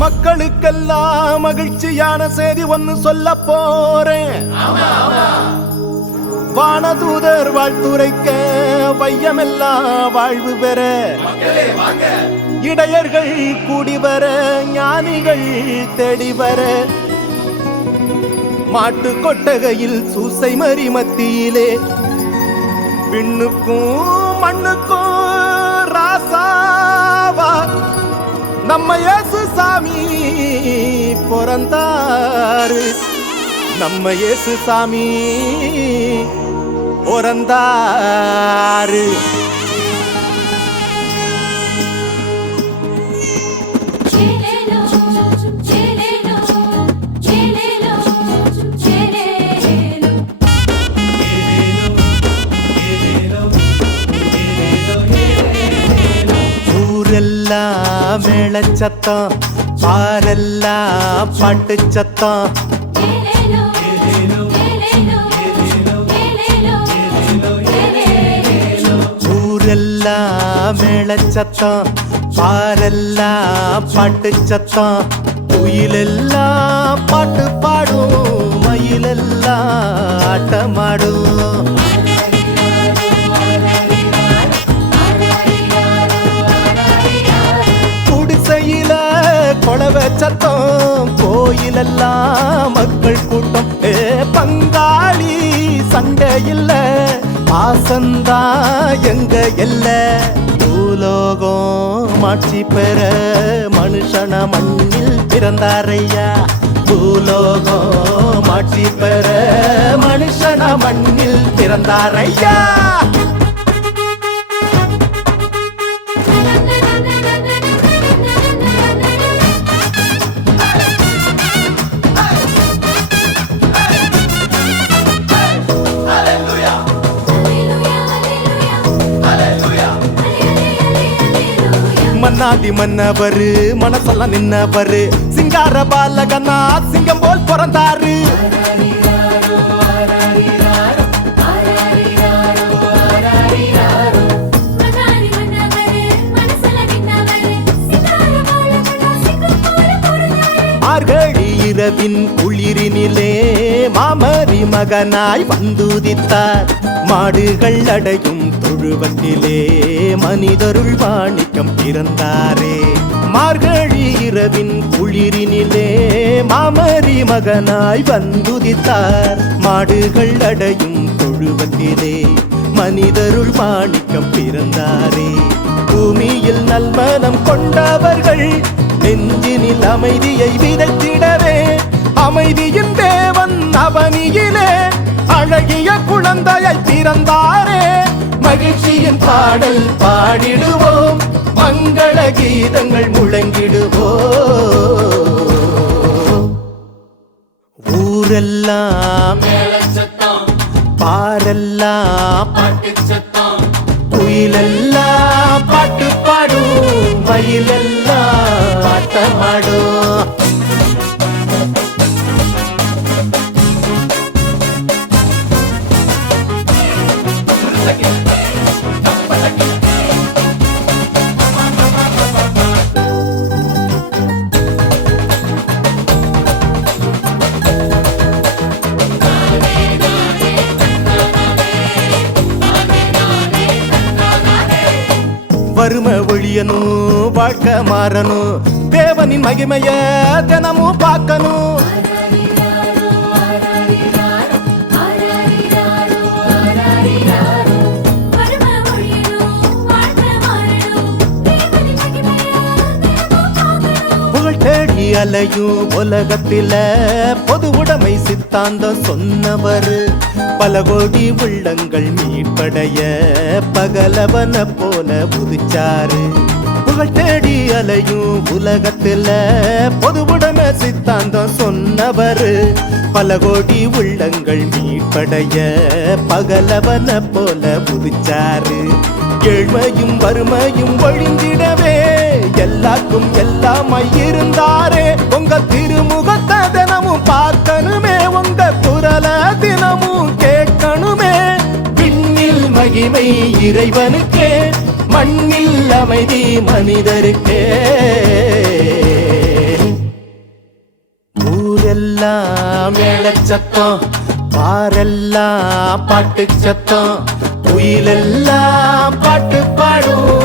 மக்களுக்கெல்லாம் மகிழ்ச்சியான செய்தி ஒன்னு சொல்ல போறேன். வானதூதர் வாழ்த்துரைக்க வையமெல்லாம் வாழ்வு பெற, இடையர்கள் கூடி வர, ஞானிகள் தேடி வர, மாட்டு கொட்டகையில் சூசை மறி மத்தியிலே விண்ணுக்கும் மண்ணுக்கும் ராசாவா நம்ம இயேசு சாமி பிறந்தாரு. நம்ம இயேசு சாமி பிறந்தாரு. ஊரெல்லாம் மேளச்சத்தம், பாரெல்லாம் பாட்டு சத்தம். ஊரெல்லாம் மேளச்சத்தம், பாரெல்லாம் பாட்டு சத்தம். குயிலெல்லாம் பாட்டு பாடும், மயிலெல்லாம் ஆட்டமாடும். குடிசையில கொளவ சத்தம், கோயிலெல்லாம் மக்கள் கூட்டம். பங்காளி சண்டை இல்ல, பாசந்தா எங்க எல்ல. பூலோகம் மாட்சி பெற மனுஷன மண்ணில் பிறந்தாரையா. பூலோகம் மாட்சி பெற மனுஷன மண்ணில் பிறந்தாரையா. மன்னாதி மன்னவரு மனசெல்லாம் நின்னவரு, சிங்கார பாலகனா சிங்கம் போல் பிறந்தாரு. மார்கழி இரவின் குளிரினிலே மாமரி மகனாய் வந்துதித்தார். மாடுகள் அடையும் தொழுவத்திலே மனிதருள் வாணிக்கம் பிறந்தாரே. மார்கழி இரவின் குளிரினிலே மாமரி மகனாய் வந்துதித்தார். மாடுகள் அடையும் தொழுவத்திலே மனிதருள் வாணிக்கம் பிறந்தாரே. பூமியில் நல்மனம் கொண்டவர்கள் நெஞ்சினில் அமைதியை விதைத்திடவே, அமைதியின் தேவன் அவனியிலே அழகிய குழந்தையை பிறந்தாரே. மகிழ்ச்சியின் பாடல் பாடிடுவோம், மங்கள கீதங்கள் முழங்கிடுவோம். ஊரெல்லாம் பாரெல்லாம் பாட்டு சத்தம், குயிலெல்லாம் பாட்டு பாடும், மயிலெல்லாம் ஆட்டமாடும். வறுமை ஒழியணும், வாழ்க்கை மாறணும், தேவனின் மகிமைய தினமும் பார்க்கணும். புகழ் தேடி அலையும் உலகத்தில பொது உடைமை சித்தாந்தம் சொன்னவர். பல கோடி உள்ளங்கள் மீட்படைய பகலவன போல புதுச்சாரு. புகழ் தேடி அலையும் உலகத்துல பொது உடைமை சித்தாந்தம் சொன்னவர். பல கோடி உள்ளங்கள் மீட்படைய பகலவன போல புதுச்சாரு. ஏழ்மையும் வறுமையும் ஒழிந்திட எல்லாருக்கும் எல்லாமாய் இருந்தாரே உங்க திருமுகத்தை தினமும் பார்க்கணுமே உங்க குரல தினமும் கேட்கணுமே விண்ணில் மகிமை இறைவனுக்கே மண்ணில் அமைதி மனிதருக்கே ஊரெல்லாம் மேளச்சத்தம் பாரெல்லாம் பாட்டு சத்தம் குயிலெல்லாம் பாட்டு பாடும்